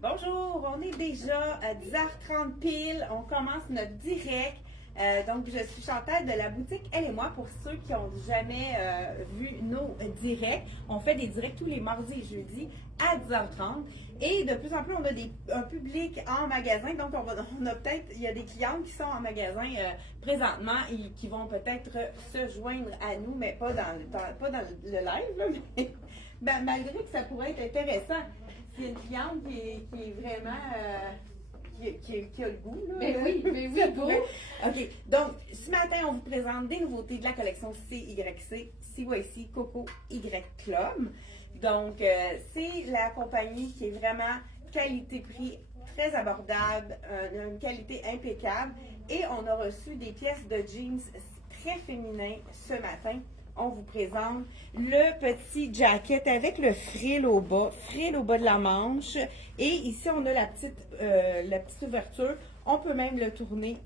Bonjour, on est déjà à 10h30 pile, on commence notre direct. Donc, je suis Chantal de la boutique Elle et moi. Pour ceux qui n'ont jamais vu nos directs, on fait des directs tous les mardis et jeudis à 10h30. Et de plus en plus, on a un public en magasin. Donc, on a peut-être, il y a des clientes qui sont en magasin présentement et qui vont peut-être se joindre à nous, mais pas dans le live, là, mais malgré que ça pourrait être intéressant. C'est une cliente qui est vraiment qui a le goût. Là, mais oui, go! OK. Donc, ce matin, on vous présente des nouveautés de la collection CYC, CYC Coco Y Club. Donc, c'est la compagnie qui est vraiment qualité-prix très abordable, une qualité impeccable. Et on a reçu des pièces de jeans très féminins ce matin. On vous présente le petit jacket avec le frill au bas de la manche. Et ici, on a la petite ouverture. On peut même le tourner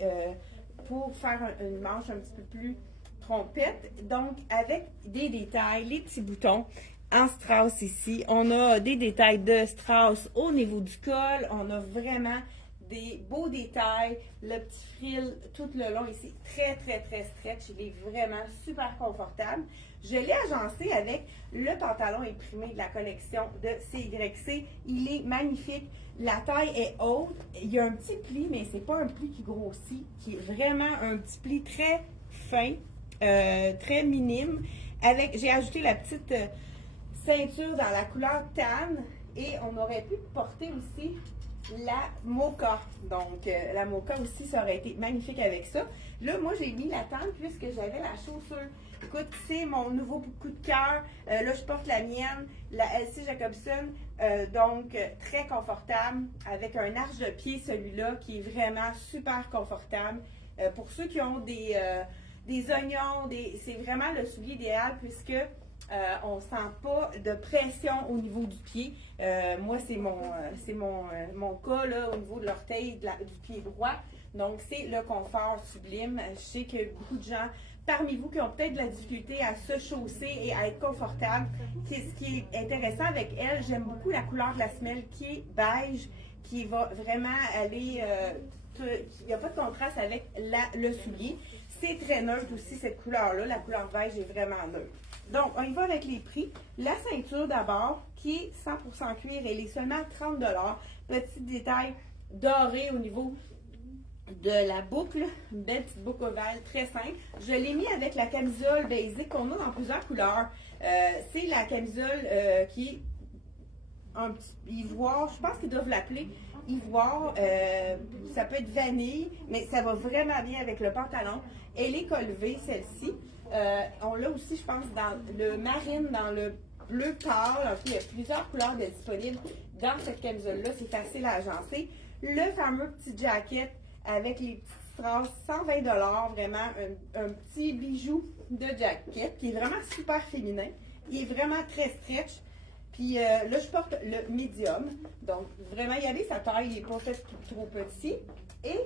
pour faire une manche un petit peu plus trompette. Donc, avec des détails, les petits boutons en strass ici. On a des détails de strass au niveau du col. On a vraiment des beaux détails, le petit frill tout le long ici, très stretch, il est vraiment super confortable. Je l'ai agencé avec le pantalon imprimé de la collection de CYC, il est magnifique, la taille est haute, il y a un petit pli, mais c'est pas un pli qui grossit, qui est vraiment un petit pli très fin, très minime, j'ai ajouté la petite ceinture dans la couleur tan, et on aurait pu porter aussi la mocha. Donc, la mocha aussi, ça aurait été magnifique avec ça. Là, moi, j'ai mis la tente puisque j'avais la chaussure. Écoute, c'est mon nouveau coup de cœur. Là, je porte la mienne, la LC Jacobson. Donc, très confortable avec un arche de pied, celui-là, qui est vraiment super confortable. Pour ceux qui ont des oignons, c'est vraiment le soulier idéal puisque on ne sent pas de pression au niveau du pied. Moi, c'est mon cas là, au niveau de l'orteil du pied droit. Donc, c'est le confort sublime. Je sais que beaucoup de gens parmi vous qui ont peut-être de la difficulté à se chausser et à être confortable. Ce qui est intéressant avec elle, j'aime beaucoup la couleur de la semelle qui est beige, qui va vraiment aller... il n'y a pas de contraste avec le soulier. C'est très neutre aussi, cette couleur-là. La couleur beige est vraiment neutre. Donc, on y va avec les prix. La ceinture d'abord, qui est 100% cuir, elle est seulement à 30 $. Petit détail doré au niveau de la boucle, une belle petite boucle ovale, très simple. Je l'ai mis avec la camisole basic qu'on a dans plusieurs couleurs. C'est la camisole qui est un petit ivoire, je pense qu'ils doivent l'appeler ivoire, ça peut être vanille, mais ça va vraiment bien avec le pantalon. Elle est colvée, celle-ci. On l'a aussi, je pense, dans le marine, dans le bleu pâle. Il y a plusieurs couleurs disponibles dans cette camisole-là. C'est facile à agencer. Le fameux petit jacket avec les petites strass, 120 $, vraiment un petit bijou de jacket qui est vraiment super féminin. Il est vraiment très stretch. Puis là, je porte le médium. Donc, vraiment, il y avait sa taille, il n'est pas fait trop petit. Et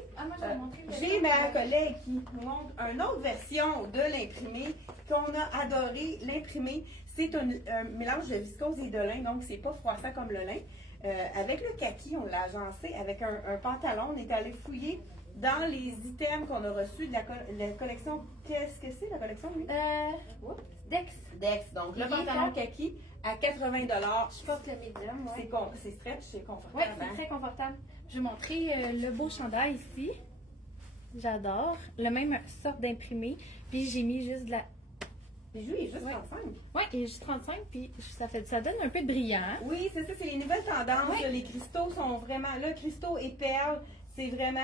j'ai ma collègue qui montre une autre version de l'imprimé qu'on a adoré. L'imprimé, c'est un mélange de viscose et de lin, donc c'est pas froissant comme le lin. Avec le kaki, on l'a agencé avec un pantalon. On est allé fouiller dans les items qu'on a reçus de la collection. Qu'est-ce que c'est la collection, oui? Dex. Donc, le pantalon kaki à 80 $. Je porte le médium, ouais. C'est stretch, c'est confortable. Oui, c'est très confortable. Je vais montrer le beau chandail ici. J'adore. Le même sorte d'imprimé. Puis j'ai mis juste de la... Bijou, il est juste 35. Oui, il est juste 35, puis ça donne un peu de brillant. Hein? Oui, c'est ça, c'est les nouvelles tendances. Ouais. Les cristaux sont vraiment... Là, cristaux et perles, c'est vraiment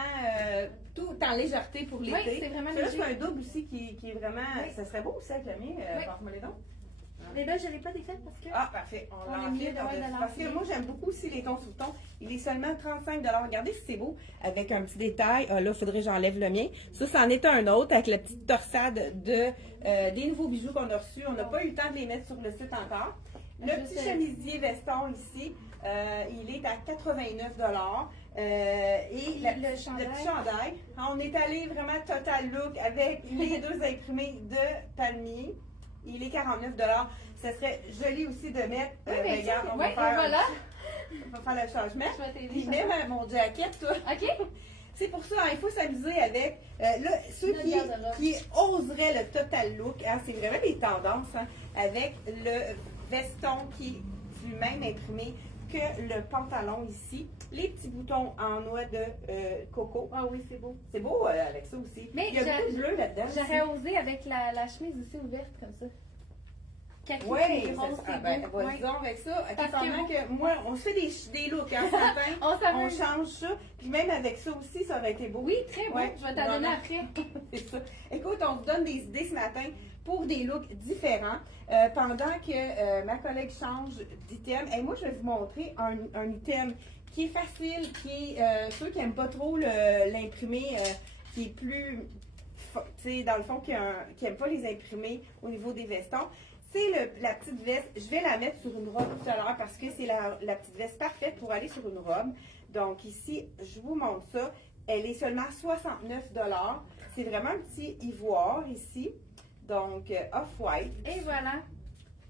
tout en légèreté pour l'été. Oui, c'est vraiment léger. léger. C'est un double aussi qui est vraiment... Oui. Ça serait beau aussi avec le mien. Oui. Porte-moi les dons. Mais là, je ne l'ai pas défaite parce que... Ah, parfait. On l'a l'enfile. mis dans Parce que moi, j'aime beaucoup aussi les tons sous ton. Il est seulement 35 $. Regardez si c'est beau. Avec un petit détail. Ah, là, il faudrait que j'enlève le mien. Ça, c'en est un autre avec la petite torsade des nouveaux bijoux qu'on a reçus. On n'a pas eu le temps de les mettre sur le site encore. Le petit chemisier veston ici, il est à 89 $. Et le petit chandail. On est allé vraiment total look avec les deux imprimés de palmier. Il est 49 $. Ça serait joli aussi de mettre. Regarde, on va faire faire le changement. Je vais t'aider. Puis même mon jacket, toi. OK? C'est pour ça, hein, il faut s'amuser avec là, ceux Notre qui garde-robe. oseraient le total look. Hein, c'est vraiment des tendances hein, avec le veston qui est du même imprimé que le pantalon ici. Les petits boutons en noix de coco. Ah oui, c'est beau. C'est beau avec ça aussi. Mais il y a beaucoup de bleu là-dedans. J'aurais osé avec la chemise aussi ouverte comme ça. Kaki, Oui, rose, c'est ben, beau. vas-y donc avec ça. Parce Pendant que que moi, on se fait des looks, hein, ce matin. On On s'amuse. change ça. Puis même avec ça aussi, ça aurait été beau. Oui, très beau. Ouais. Je vais t'en donner Vraiment. après. C'est ça. Écoute, on vous donne des idées ce matin pour des looks différents. Pendant que ma collègue change d'item, et moi, je vais vous montrer un item qui est facile, qui est, ceux qui n'aiment pas trop l'imprimé, qui est plus, tu sais, dans le fond, qui n'aiment pas les imprimer au niveau des vestons. C'est la petite veste. Je vais la mettre sur une robe tout à l'heure parce que c'est la petite veste parfaite pour aller sur une robe. Donc ici, je vous montre ça. Elle est seulement 69 $. C'est vraiment un petit ivoire ici. Donc, off-white. Et voilà.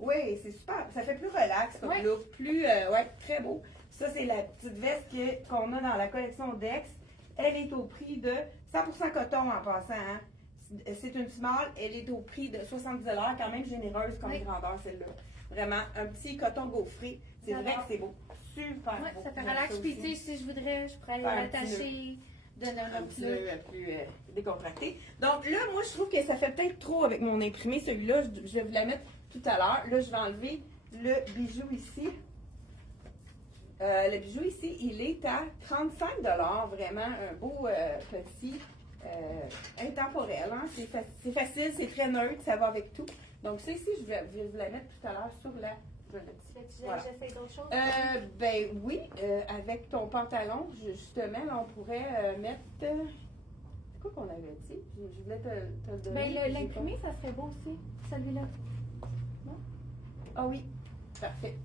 Oui, c'est super. Ça fait plus relax comme Ouais. look. Plus, ouais, très beau. Ça, c'est la petite veste qu'on a dans la collection Dex. Elle est au prix de 100% coton en passant. Hein? C'est une small. Elle est au prix de 70 $, quand même généreuse comme Oui. grandeur celle-là. Vraiment, un petit coton gaufré. C'est vrai que J'adore. c'est beau. Super Ouais, beau. ça fait J'aime relax. ça Puis, aussi. tu sais, si je voudrais, je pourrais aller Faire un petit l'attacher, donner un Un autre petit look. nœud plus décontracté. Donc là, moi, je trouve que ça fait peut-être trop avec mon imprimé. Celui-là, je vais vous la mettre tout à l'heure. Là, je vais enlever le bijou ici. Le bijou ici, il est à 35 $. Vraiment un beau petit intemporel. Hein? C'est facile, c'est très neutre, ça va avec tout. Donc ça ici, je vais vous la mettre tout à l'heure sur la... je vais le mettre ici. Voilà. J'essaie d'autres choses. Ben oui, avec ton pantalon, justement, là, on pourrait mettre. C'est quoi qu'on avait dit? Je voulais te le donner. Ben, l'imprimé, ça serait beau aussi, celui-là. Ah oui, parfait.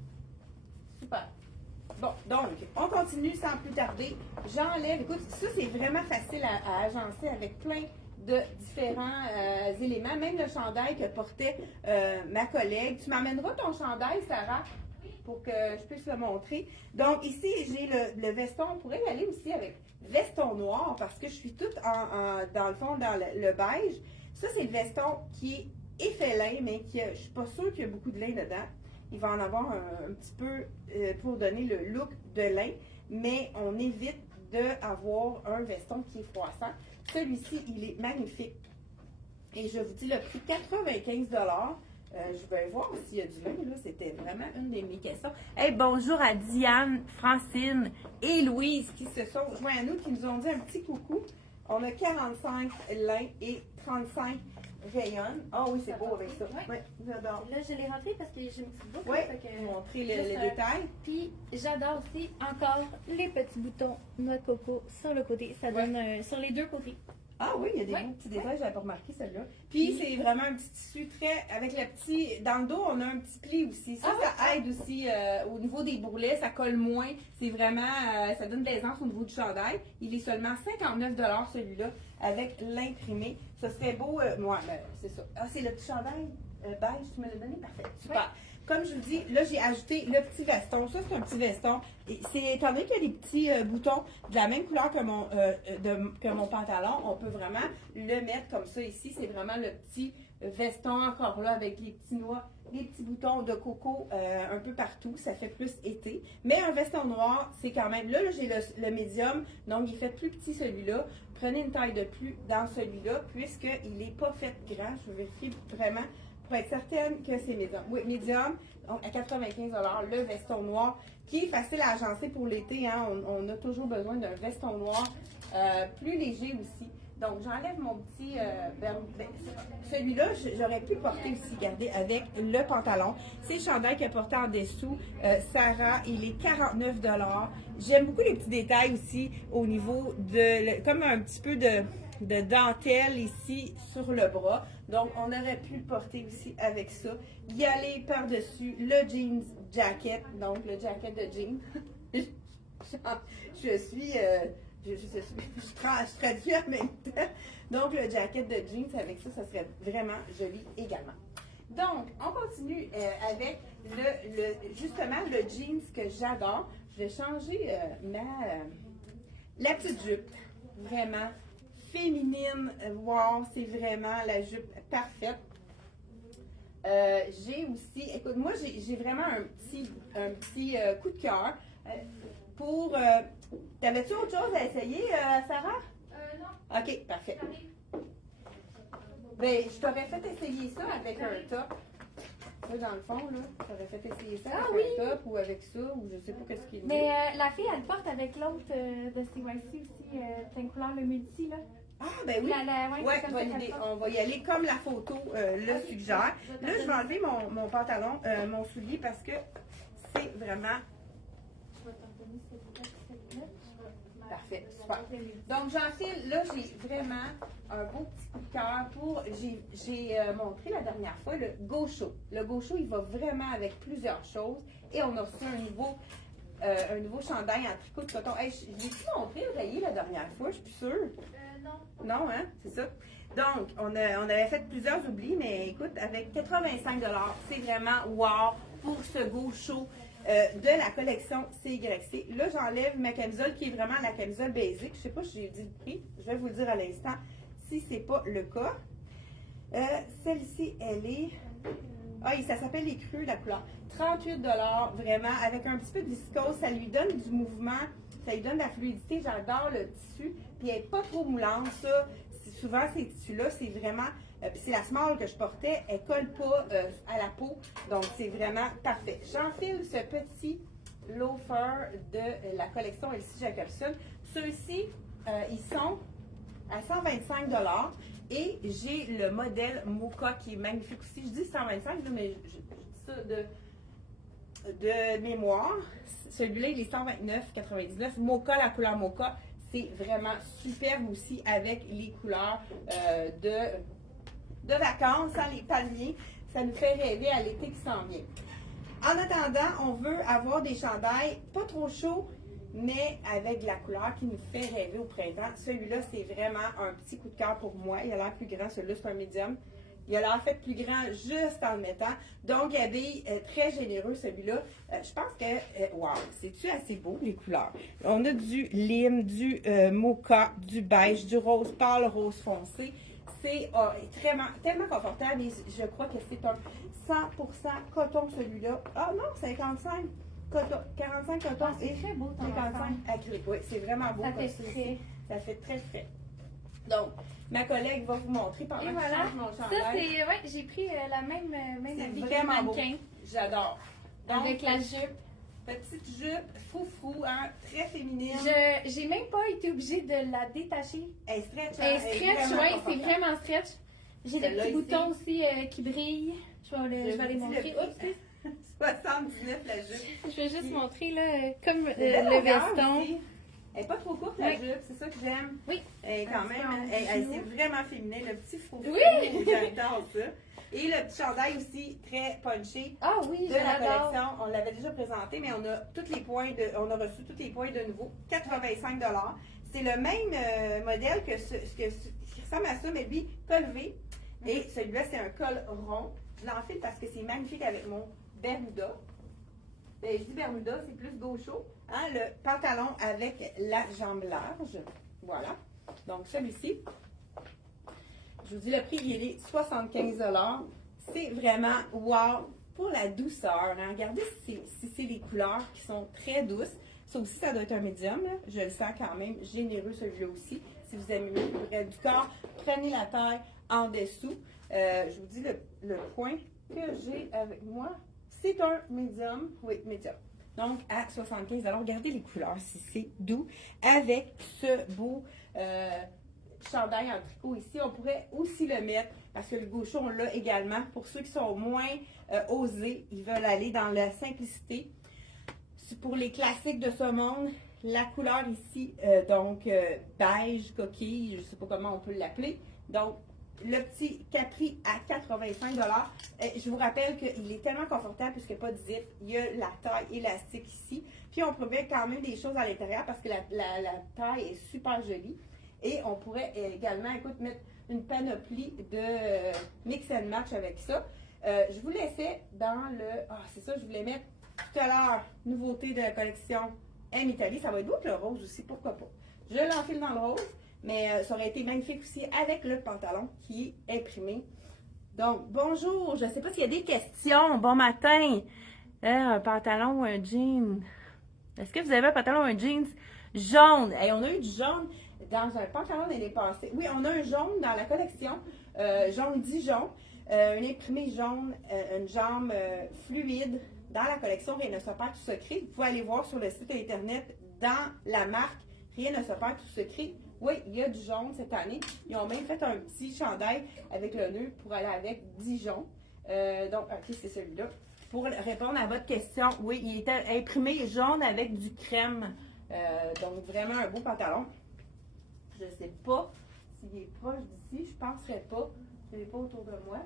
Super. Bon, donc, on continue sans plus tarder. J'enlève. Écoute, ça, c'est vraiment facile à agencer avec plein de différents éléments. Même le chandail que portait ma collègue. Tu m'amèneras ton chandail, Sarah, pour que je puisse le montrer. Donc, ici, j'ai le veston. On pourrait y aller aussi avec veston noir parce que je suis toute dans le fond, dans le beige. Ça, c'est le veston qui est effet lin, mais je ne suis pas sûre qu'il y a beaucoup de lin dedans. Il va en avoir un petit peu pour donner le look de lin, mais on évite d'avoir un veston qui est froissant. Celui-ci, il est magnifique. Et je vous dis le prix, 95 $. Je vais voir s'il y a du lin, là. C'était vraiment une de mes questions. Hey, bonjour à Diane, Francine et Louise qui se sont joints à nous, qui nous ont dit un petit coucou. On a 45 lin et 35 rayonnes. Ah oui, c'est beau avec ça. Ouais. Oui, j'adore. Là, je l'ai rentré parce que j'ai une petite boucle. Oui, fait que- montrer juste, les détails. Puis, j'adore aussi encore les petits boutons noix de coco sur le côté. Ça donne sur les deux côtés. Ah oui, il y a des Ouais. beaux petits détails, j'avais pas remarqué celle-là. Puis c'est vraiment un petit tissu très, avec le petit, dans le dos, on a un petit pli aussi. Ça, ça aide aussi au niveau des bourrelets, ça colle moins. C'est vraiment, ça donne de l'aisance au niveau du chandail. Il est seulement 59 $ celui-là, avec l'imprimé. Ça serait beau, moi, c'est ça. Ah, c'est le petit chandail beige, tu me l'as donné? Parfait, super. Comme je vous dis, là, j'ai ajouté le petit veston. Ça, c'est un petit veston. Et c'est étant donné qu'il y a des petits boutons de la même couleur que mon pantalon, on peut vraiment le mettre comme ça ici. C'est vraiment le petit veston encore là avec les petits noix, les petits boutons de coco un peu partout. Ça fait plus été. Mais un veston noir, c'est quand même... Là j'ai le médium, donc il fait plus petit celui-là. Prenez une taille de plus dans celui-là, puisqu'il n'est pas fait grand. Je vais vérifier vraiment pour être certaine que c'est médium. Oui, médium, donc à 95 $, le veston noir, qui est facile à agencer pour l'été. Hein. On a toujours besoin d'un veston noir plus léger aussi. Donc, j'enlève mon petit... celui-là, j'aurais pu le porter aussi, regardez, avec le pantalon. C'est le chandail qu'elle portait en dessous. Sarah, il est 49 $. J'aime beaucoup les petits détails aussi au niveau de... comme un petit peu de dentelle ici sur le bras. Donc, on aurait pu le porter aussi avec ça. Y aller par-dessus le jeans jacket, donc le jacket de jean. Je traduis en même temps. Donc, le jacket de jeans avec ça, ça serait vraiment joli également. Donc, on continue avec justement le jeans que j'adore. Je vais changer la petite jupe, vraiment féminine. Wow, c'est vraiment la jupe parfaite. J'ai aussi, écoute, moi j'ai vraiment un petit coup de cœur pour. T'avais-tu autre chose à essayer, Sarah? Non. Ok, parfait. Ben, je t'aurais fait essayer ça avec un top. Ça, dans le fond, là, je t'aurais fait essayer ça avec un top ou avec ça, ou je sais pas qu'est-ce qu'il dit. Mais la fille, elle porte avec l'autre de CYC aussi, plein couleur, le multi, là. Ah, ben oui. Ouais, c'est comme bonne ça idée. qu'elle On va y aller comme la photo le suggère. Là, je vais enlever mon pantalon, mon soulier, parce que c'est vraiment Je vais t'en donner celle-là. parfait. Super. Donc, j'enfile, là, j'ai vraiment un beau petit coup de cœur pour. J'ai montré la dernière fois le Gaucho. Le Gaucho, il va vraiment avec plusieurs choses. Et on a reçu un nouveau chandail en tricot de coton. Hey, je l'ai-tu montré, Rayé, la dernière fois? Je suis plus sûre. Non. Non, hein? C'est ça. Donc, on avait fait plusieurs oublis, mais écoute, avec 85 c'est vraiment wow pour ce Gaucho de la collection CYC. Là, j'enlève ma camisole qui est vraiment la camisole basique. Je ne sais pas si j'ai dit le prix. Je vais vous le dire à l'instant si ce n'est pas le cas. Celle-ci, elle est. Ah, et ça s'appelle les crus, la couleur. 38 vraiment, avec un petit peu de viscose. Ça lui donne du mouvement, ça lui donne de la fluidité. J'adore le tissu. Puis elle n'est pas trop moulante, ça. Souvent, ces tissus-là, c'est vraiment. Puis c'est la small que je portais, elle ne colle pas à la peau. Donc, c'est vraiment parfait. J'enfile ce petit loafer de la collection LC Jacobson. Ceux-ci, ils sont à 125 et j'ai le modèle Mocha qui est magnifique aussi. Je dis 125, mais je dis ça de mémoire. Celui-là, il est 129,99. Mocha, la couleur Mocha, c'est vraiment superbe aussi avec les couleurs de vacances, sans les palmiers. Ça nous fait rêver à l'été qui s'en vient. En attendant, on veut avoir des chandails pas trop chauds, mais avec de la couleur qui nous fait rêver au printemps. Celui-là, c'est vraiment un petit coup de cœur pour moi. Il a l'air plus grand. Celui-là, c'est un médium. Il a l'air fait plus grand juste en le mettant. Donc, il habille très généreux, celui-là. Je pense que, wow, c'est-tu assez beau, les couleurs? On a du lime, du mocha, du beige, du rose pâle, rose foncé. C'est tellement confortable et je crois que c'est un 100% coton, celui-là. Ah non, 55 coton, 45 coton c'est très beau, ton 55 acrylique. Oui, c'est vraiment beau. Ça fait frais. Ça fait très frais. Donc, ma collègue va vous montrer pendant que je change mon chandail. Ça, c'est, ouais, j'ai pris la même habit que le vraiment beau. mannequin. J'adore. Donc, Avec la jupe. petite jupe, froufrou, hein, très féminine. J'ai même pas été obligée de la détacher. Elle est stretch. Elle est stretch, oui, c'est vraiment stretch. J'ai des Celle-là petits ici. boutons aussi qui brillent. Je vais les montrer. Oups, 79 la jupe. je vais juste montrer là, comme Belle le longueur veston. aussi. Elle n'est pas trop courte, la Oui. jupe, c'est ça que j'aime. Oui. Elle est quand Un petit même, peu en c'est genou. vraiment féminin, le petit froufrou. Oui. J'adore ça. Et le petit chandail aussi, très punché. Ah oui, De la j'adore. collection, on l'avait déjà présenté, mais on a on a reçu tous les points de nouveau, 85 C'est le même modèle que qui ressemble à ça, mais lui, col V. Et celui-là, c'est un col rond. Je l'enfile parce que c'est magnifique avec mon Bermuda. Ben, je dis Bermuda, c'est plus gaucho. Hein, le pantalon avec la jambe large. Voilà. Donc, celui-ci. Je vous dis, le prix, il est 75 C'est vraiment wow pour la douceur. Hein. Regardez si c'est les couleurs qui sont très douces. Ça aussi, ça doit être un médium. Là. Je le sens quand même généreux, celui-là aussi. Si vous aimez le près du corps, prenez la taille en dessous. Je vous dis le point que j'ai avec moi. C'est un médium. Oui, médium. Donc, à 75 regardez les couleurs, si c'est doux. Avec ce beau chandail en tricot ici, on pourrait aussi le mettre, parce que le gaucho, on l'a également. Pour ceux qui sont moins osés, ils veulent aller dans la simplicité. C'est pour les classiques de ce monde, la couleur ici, beige, coquille, je ne sais pas comment on peut l'appeler. Donc, le petit Capri à 85 Je vous rappelle qu'il est tellement confortable puisqu'il n'y a pas de zip. Il y a la taille élastique ici. Puis on pourrait mettre quand même des choses à l'intérieur parce que la taille est super jolie. Et on pourrait également, écoute, mettre une panoplie de mix and match avec ça. Je vous laissais dans le... Ah, c'est ça, je voulais mettre tout à l'heure, nouveauté de la collection M Italie. Ça va être beau avec le rose aussi, pourquoi pas. Je l'enfile dans le rose, mais ça aurait été magnifique aussi avec le pantalon qui est imprimé. Donc, bonjour, je ne sais pas s'il y a des questions. Bon matin. Un pantalon ou un jean? Est-ce que vous avez un pantalon ou un jeans jaune? Hey, on a eu du jaune dans un pantalon l'année passée. Oui, on a un jaune dans la collection. Jaune Dijon. Un imprimé jaune, une jambe fluide dans la collection Rien ne se perd tout secret. Vous pouvez aller voir sur le site internet dans la marque Rien ne se perd tout secret. Oui, il y a du jaune cette année. Ils ont même fait un petit chandail avec le nœud pour aller avec Dijon. Donc, ok, c'est celui-là. Pour répondre à votre question, oui, il était imprimé jaune avec du crème. Donc, vraiment un beau pantalon. Je ne sais pas s'il est proche d'ici. Je ne penserais pas. Je ne l'ai pas autour de moi.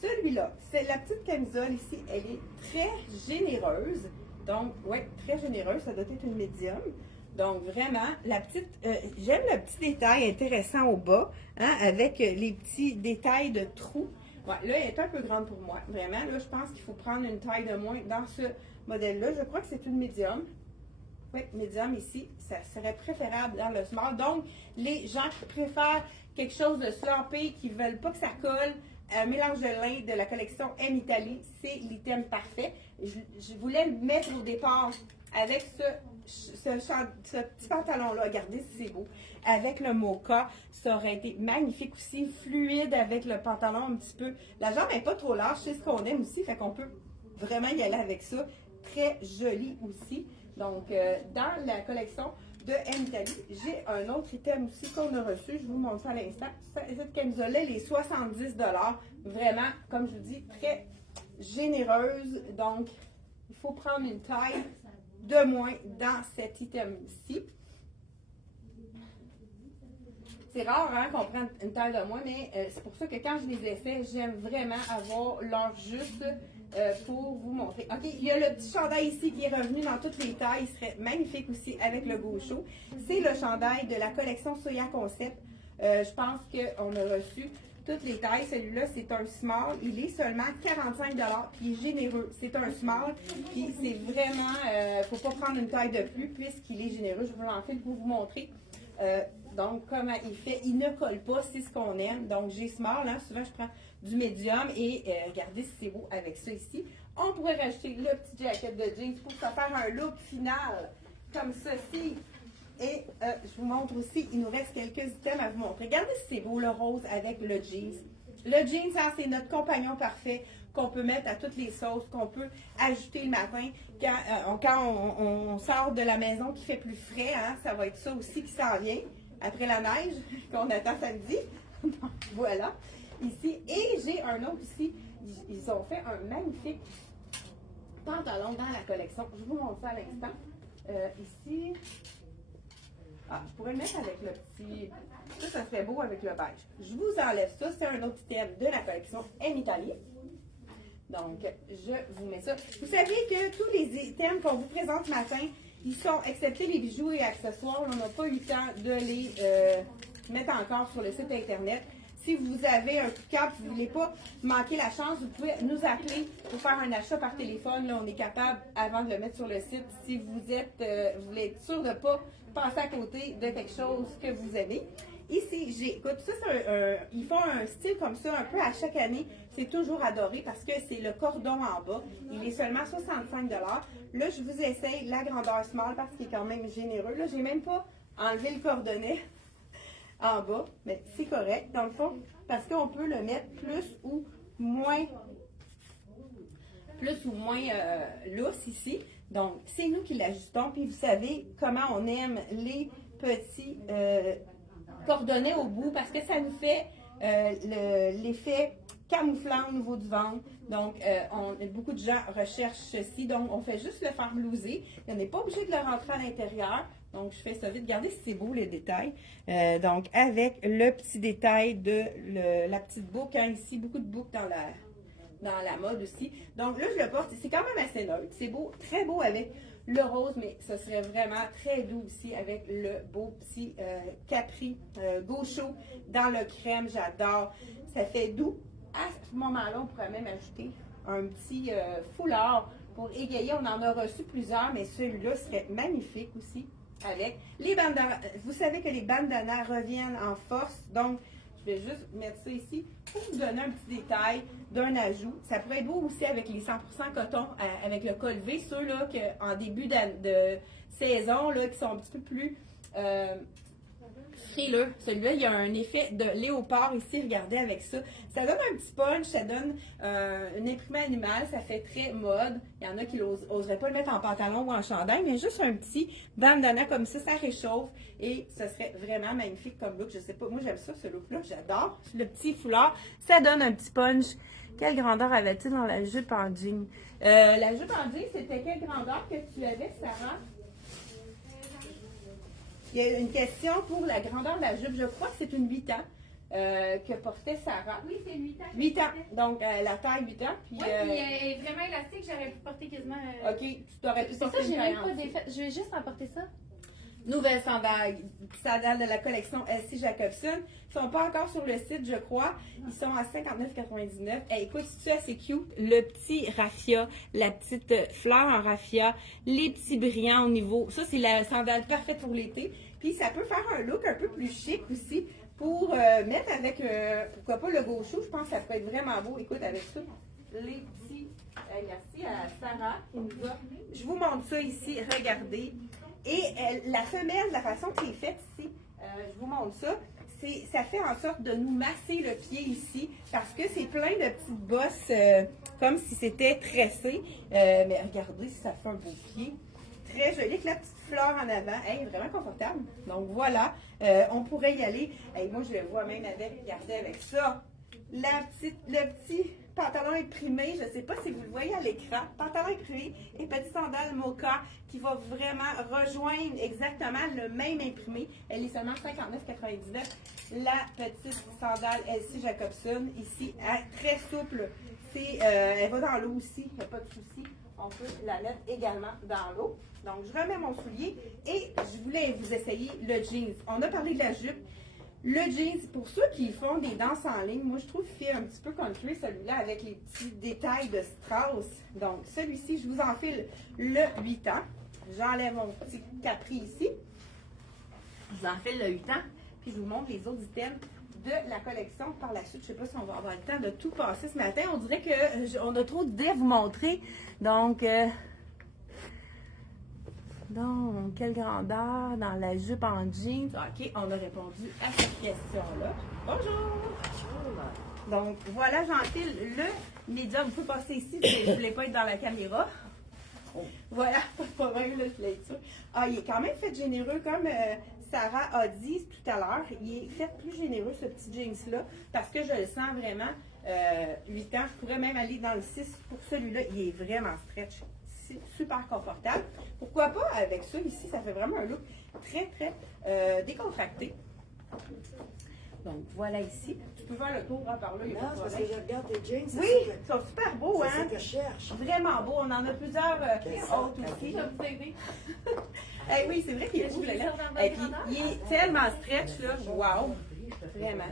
Celui-là, c'est la petite camisole ici. Elle est très généreuse. Donc, oui, très généreuse. Ça doit être une médium. Donc, vraiment, la petite, j'aime le petit détail intéressant au bas, hein, avec les petits détails de trous. Ouais, là, elle est un peu grande pour moi. Vraiment, là, je pense qu'il faut prendre une taille de moins dans ce modèle-là. Je crois que c'est une médium. Oui, médium ici, ça serait préférable dans le small. Donc, les gens qui préfèrent quelque chose de slampé, qui ne veulent pas que ça colle, un mélange de lin de la collection M Italie, c'est l'item parfait. Je voulais le mettre au départ avec ce petit pantalon-là. Regardez si c'est beau. Avec le mocha, ça aurait été magnifique aussi. Fluide avec le pantalon un petit peu. La jambe n'est pas trop large, c'est ce qu'on aime aussi. Fait qu'on peut vraiment y aller avec ça. Très joli aussi. Donc, dans la collection de M Italie, j'ai un autre item aussi qu'on a reçu. Je vous montre ça à l'instant. Cette camisole-là, elle est 70 $. Vraiment, comme je vous dis, très généreuse. Donc, il faut prendre une taille de moins dans cet item-ci. C'est rare hein, qu'on prenne une taille de moins, mais c'est pour ça que quand je les ai faits, j'aime vraiment avoir l'heure juste pour vous montrer. OK, il y a le petit chandail ici qui est revenu dans toutes les tailles. Il serait magnifique aussi avec le gaucho. C'est le chandail de la collection Soya Concept. Je pense qu'on a reçu toutes les tailles. Celui-là, c'est un small. Il est seulement 45 $. Puis il est généreux. C'est un small. Puis c'est vraiment, faut pas prendre une taille de plus puisqu'il est généreux. Je vous l'enfile pour vous montrer. Donc, comment il fait, il ne colle pas, c'est ce qu'on aime. Donc, j'ai small, hein, souvent je prends du médium et regardez si c'est beau avec ça ici. On pourrait rajouter le petit jacket de jeans pour se faire un look final comme ceci. Et je vous montre aussi, il nous reste quelques items à vous montrer. Regardez si c'est beau le rose avec le jeans. Le jeans, hein, c'est notre compagnon parfait qu'on peut mettre à toutes les sauces, qu'on peut ajouter le matin. Quand on sort de la maison qui fait plus frais, hein, ça va être ça aussi qui s'en vient. Après la neige qu'on attend samedi. Voilà, ici. Et j'ai un autre ici. Ils ont fait un magnifique pantalon dans la collection. Je vous montre ça à l'instant. Ici. Ah, je pourrais le mettre avec le petit... Ça serait beau avec le beige. Je vous enlève ça. C'est un autre item de la collection M Italie. Donc, je vous mets ça. Vous savez que tous les items qu'on vous présente ce matin, ils sont, excepté les bijoux et accessoires, on n'a pas eu le temps de les mettre encore sur le site Internet. Si vous avez un coup de cœur et vous ne voulez pas manquer la chance, vous pouvez nous appeler pour faire un achat par téléphone. Là, on est capable, avant de le mettre sur le site, si vous êtes, vous voulez être sûr de ne pas passer à côté de quelque chose que vous aimez. Ici, écoute, ça, ils font un style comme ça un peu à chaque année. C'est toujours adoré parce que c'est le cordon en bas. Il est seulement 65 $. Là, je vous essaye la grandeur small parce qu'il est quand même généreux. Là, j'ai même pas enlevé le cordonnet en bas, mais c'est correct dans le fond parce qu'on peut le mettre plus ou moins lousse ici. Donc, c'est nous qui l'ajustons. Puis, vous savez comment on aime les petits cordonnets au bout parce que ça nous fait l'effet camouflant au niveau du ventre. Donc, beaucoup de gens recherchent ceci. Donc, on fait juste le faire blouser. On n'est pas obligé de le rentrer à l'intérieur. Donc, je fais ça vite. Regardez si c'est beau, les détails. Donc, avec le petit détail de la petite boucle. Hein, ici, beaucoup de boucles dans la mode aussi. Donc, là, je le porte. C'est quand même assez neutre. C'est beau, très beau avec le rose, mais ce serait vraiment très doux aussi avec le beau petit capri gaucho dans le crème. J'adore. Ça fait doux. À ce moment-là, on pourrait même ajouter un petit foulard pour égayer. On en a reçu plusieurs, mais celui-là serait magnifique aussi. Avec les bandanas. Vous savez que les bandanas reviennent en force, donc je vais juste mettre ça ici pour vous donner un petit détail d'un ajout. Ça pourrait être beau aussi avec les 100% coton, avec le col V, ceux-là en début de saison, là, qui sont un petit peu plus frileux. Celui-là, il y a un effet de léopard ici, regardez avec ça. Ça donne un petit punch, ça donne une imprimé animal, ça fait très mode. Il y en a qui n'oseraient pas le mettre en pantalon ou en chandail, mais juste un petit bandana comme ça réchauffe et ce serait vraiment magnifique comme look. Je sais pas, moi j'aime ça, ce look-là, j'adore. Le petit foulard, ça donne un petit punch. Quelle grandeur avait-il dans la jupe en jean? La jupe en jean, c'était quelle grandeur que tu avais, Sarah? Il y a une question pour la grandeur de la jupe. Je crois que c'est une 8 ans que portait Sarah. Oui, c'est 8 ans. 8 ans. Donc, la taille 8 ans. Puis, Oui, puis elle est vraiment élastique. J'aurais pu porter quasiment. OK, tu t'aurais pu C'est ça, porter j'ai une même taille pas en dessous. défait. Je vais juste emporter ça. Nouvelle sandales de la collection LC Jacobson. Ils sont pas encore sur le site, je crois. Ils sont à 59,99. Hey, écoute, c'est assez cute. Le petit raffia, la petite fleur en raffia, les petits brillants au niveau. Ça, c'est la sandale parfaite pour l'été. Puis, ça peut faire un look un peu plus chic aussi pour mettre avec, pourquoi pas, le gaucho. Je pense que ça peut être vraiment beau. Écoute, avec ça, les petits. Merci à Sarah qui nous a. Je vous montre ça ici. Regardez. Et la femelle, la façon qu'elle est faite ici, je vous montre ça, ça fait en sorte de nous masser le pied ici parce que c'est plein de petites bosses comme si c'était tressé. Mais regardez si ça fait un beau pied. Très joli avec la petite fleur en avant. Hey, vraiment confortable. Donc voilà, on pourrait y aller. Hey, moi, je le vois même regardez avec ça. Le petit pantalon imprimé, je ne sais pas si vous le voyez à l'écran, pantalon imprimé et petite sandale mocha qui va vraiment rejoindre exactement le même imprimé. Elle est seulement 59,99. La petite sandale LC Jacobson ici, très souple. Elle va dans l'eau aussi, il n'y a pas de souci. On peut la mettre également dans l'eau. Donc, je remets mon soulier et je voulais vous essayer le jeans. On a parlé de la jupe. Le jeans, pour ceux qui font des danses en ligne, moi je trouve qu'il fait un petit peu country celui-là avec les petits détails de Strauss. Donc celui-ci, je vous enfile le 8 ans. J'enlève mon petit capri ici. Je vous enfile le 8 ans. Puis je vous montre les autres items de la collection par la suite. Je ne sais pas si on va avoir le temps de tout passer ce matin. On dirait qu'on a trop d'idées à vous montrer. Donc, quelle grandeur dans la jupe en jeans? OK, on a répondu à cette question-là. Bonjour! Donc, voilà, j'enfile le médium. Vous pouvez passer ici si vous ne voulez pas être dans la caméra. Voilà, pas mal, là, je l'ai dit. Ah, il est quand même fait généreux, comme Sarah a dit tout à l'heure. Il est fait plus généreux, ce petit jeans-là, parce que je le sens vraiment. 8 ans, je pourrais même aller dans le 6 pour celui-là. Il est vraiment stretch. Super confortable. Pourquoi pas avec ça ici, ça fait vraiment un look très, très décontracté. Donc, voilà ici. Tu peux faire le tour par là. Non, c'est parce que je regarde tes jeans. Oui, ils sont super beaux, hein? C'est ça que je cherche. Vraiment beaux. On en a plusieurs autres aussi. Je vais vous aider. Eh oui, c'est vrai qu'il est beau, là. Et puis, il est tellement stretch, là. Wow! Vraiment.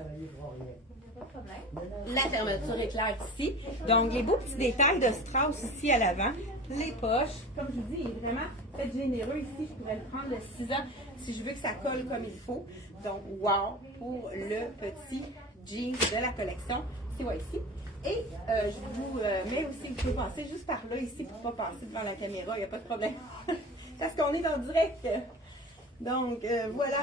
Pas de problème. La fermeture est claire ici. Donc, les beaux petits détails de Strauss ici à l'avant. Les poches, comme je vous dis, il est vraiment fait généreux ici. Je pourrais le prendre le 6 ans si je veux que ça colle comme il faut. Donc, wow, pour le petit jeans de la collection. C'est ouais, ici. Et je vous mets aussi, vous pouvez passer juste par là ici pour ne pas passer devant la caméra, il n'y a pas de problème. Parce qu'on est en direct. Donc, voilà.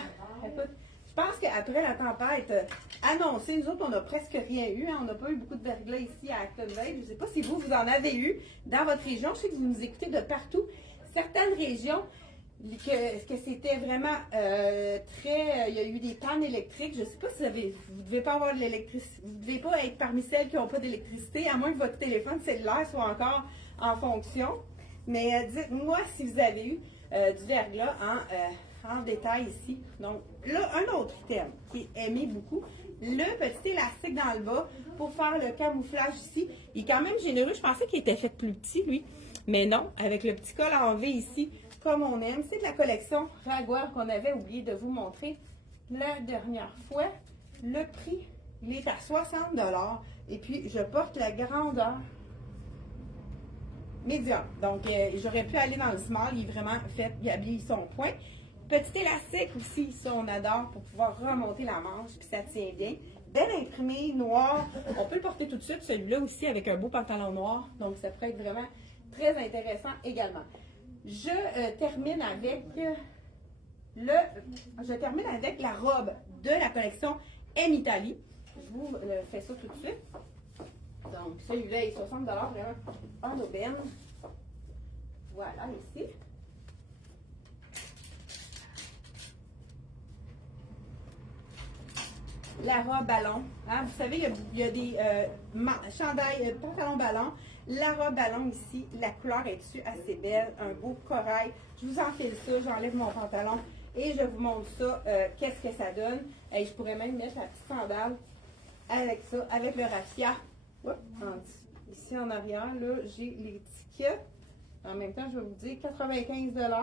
Écoute, je pense qu'après la tempête annoncée, nous autres, on n'a presque rien eu. Hein. On n'a pas eu beaucoup de verglas ici à Actonville. Je ne sais pas si vous en avez eu dans votre région. Je sais que vous nous écoutez de partout. Certaines régions, que c'était vraiment très... il y a eu des pannes électriques. Je ne sais pas si vous ne devez pas avoir de l'électricité. Vous ne devez pas être parmi celles qui n'ont pas d'électricité, à moins que votre téléphone cellulaire soit encore en fonction. Mais dites-moi si vous avez eu du verglas en détail ici. Donc, là, un autre item qui est aimé beaucoup, le petit élastique dans le bas pour faire le camouflage ici. Il est quand même généreux. Je pensais qu'il était fait plus petit, lui. Mais non, avec le petit col en V ici, comme on aime. C'est de la collection Ragueur qu'on avait oublié de vous montrer la dernière fois. Le prix Il est à 60 $. Et puis, je porte la grandeur médium. Donc, j'aurais pu aller dans le small. Il est vraiment fait, il habille son point. Petit élastique aussi, ça, on adore pour pouvoir remonter la manche, puis ça tient bien. Belle imprimée, noir. On peut le porter tout de suite, celui-là aussi, avec un beau pantalon noir. Donc, ça pourrait être vraiment très intéressant également. Je termine avec la robe de la collection M Italie. Je vous fais ça tout de suite. Donc, celui-là est 60 $, vraiment en aubaine. Voilà, ici. La robe ballon. Hein, vous savez, il y a des chandails, pantalons ballon. La robe ballon ici, la couleur est dessus assez belle. Un beau corail. Je vous enfile ça, j'enlève mon pantalon et je vous montre ça, qu'est-ce que ça donne. Et je pourrais même mettre la petite sandale avec ça, avec le raffia. Ici en arrière, là, j'ai l'étiquette. En même temps, je vais vous dire 95 $.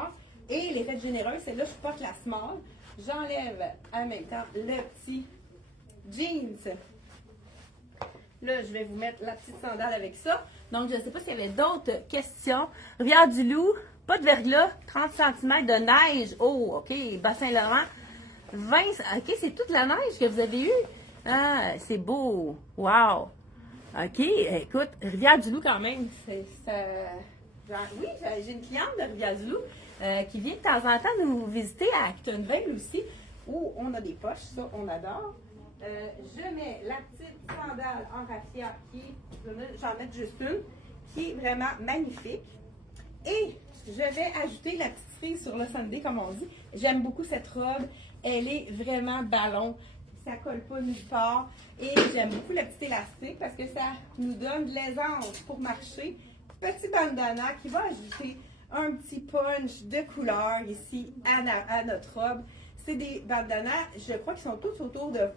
Et l'effet généreux, c'est là, je porte la small. J'enlève en même temps le petit jeans. Là, je vais vous mettre la petite sandale avec ça. Donc, je ne sais pas s'il y avait d'autres questions. Rivière-du-Loup, pas de verglas, 30 cm de neige. Oh, OK, Bas-Saint-Laurent. 20, OK, c'est toute la neige que vous avez eue. Ah, c'est beau. Wow. OK, écoute, Rivière-du-Loup quand même, oui, j'ai une cliente de Rivière-du-Loup qui vient de temps en temps nous visiter à Actonville aussi, où on a des poches, ça, on adore. Je mets la petite sandale en raffia j'en mets juste une, qui est vraiment magnifique. Et je vais ajouter la petite frise sur le Sunday, comme on dit. J'aime beaucoup cette robe. Elle est vraiment ballon. Ça colle pas nulle part. Et j'aime beaucoup le petit élastique parce que ça nous donne de l'aisance pour marcher. Petit bandana qui va ajouter un petit punch de couleur ici à notre robe. C'est des bandanas, je crois qu'ils sont tous autour de...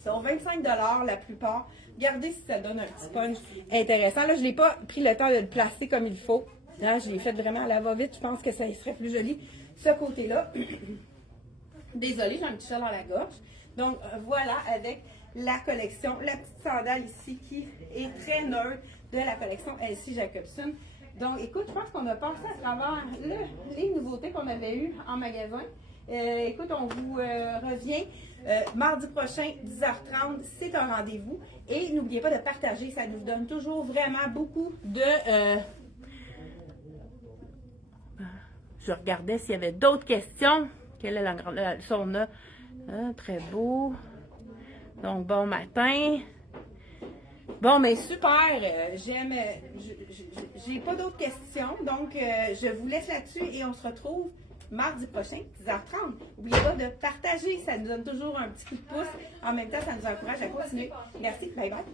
Ils sont 25 $ la plupart. Regardez si ça donne un petit punch intéressant. Là, je n'ai pas pris le temps de le placer comme il faut. Là, je l'ai fait vraiment à la va-vite. Je pense que ça serait plus joli, ce côté-là. Désolée, j'ai un petit chat dans la gorge. Donc, voilà avec la collection, la petite sandale ici qui est très neutre de la collection Elsie Jacobson. Donc, écoute, je pense qu'on a passé à travers les nouveautés qu'on avait eues en magasin. Écoute, on vous revient mardi prochain, 10h30, c'est un rendez-vous. Et n'oubliez pas de partager, ça nous donne toujours vraiment beaucoup de... Je regardais s'il y avait d'autres questions. Quelle est la sauna? Très beau. Donc, bon matin. Bon, mais super. J'ai pas d'autres questions. Donc, je vous laisse là-dessus et on se retrouve mardi prochain, 10h30. N'oubliez pas de partager. Ça nous donne toujours un petit coup de pouce. En même temps, ça nous encourage à continuer. Merci. Bye bye.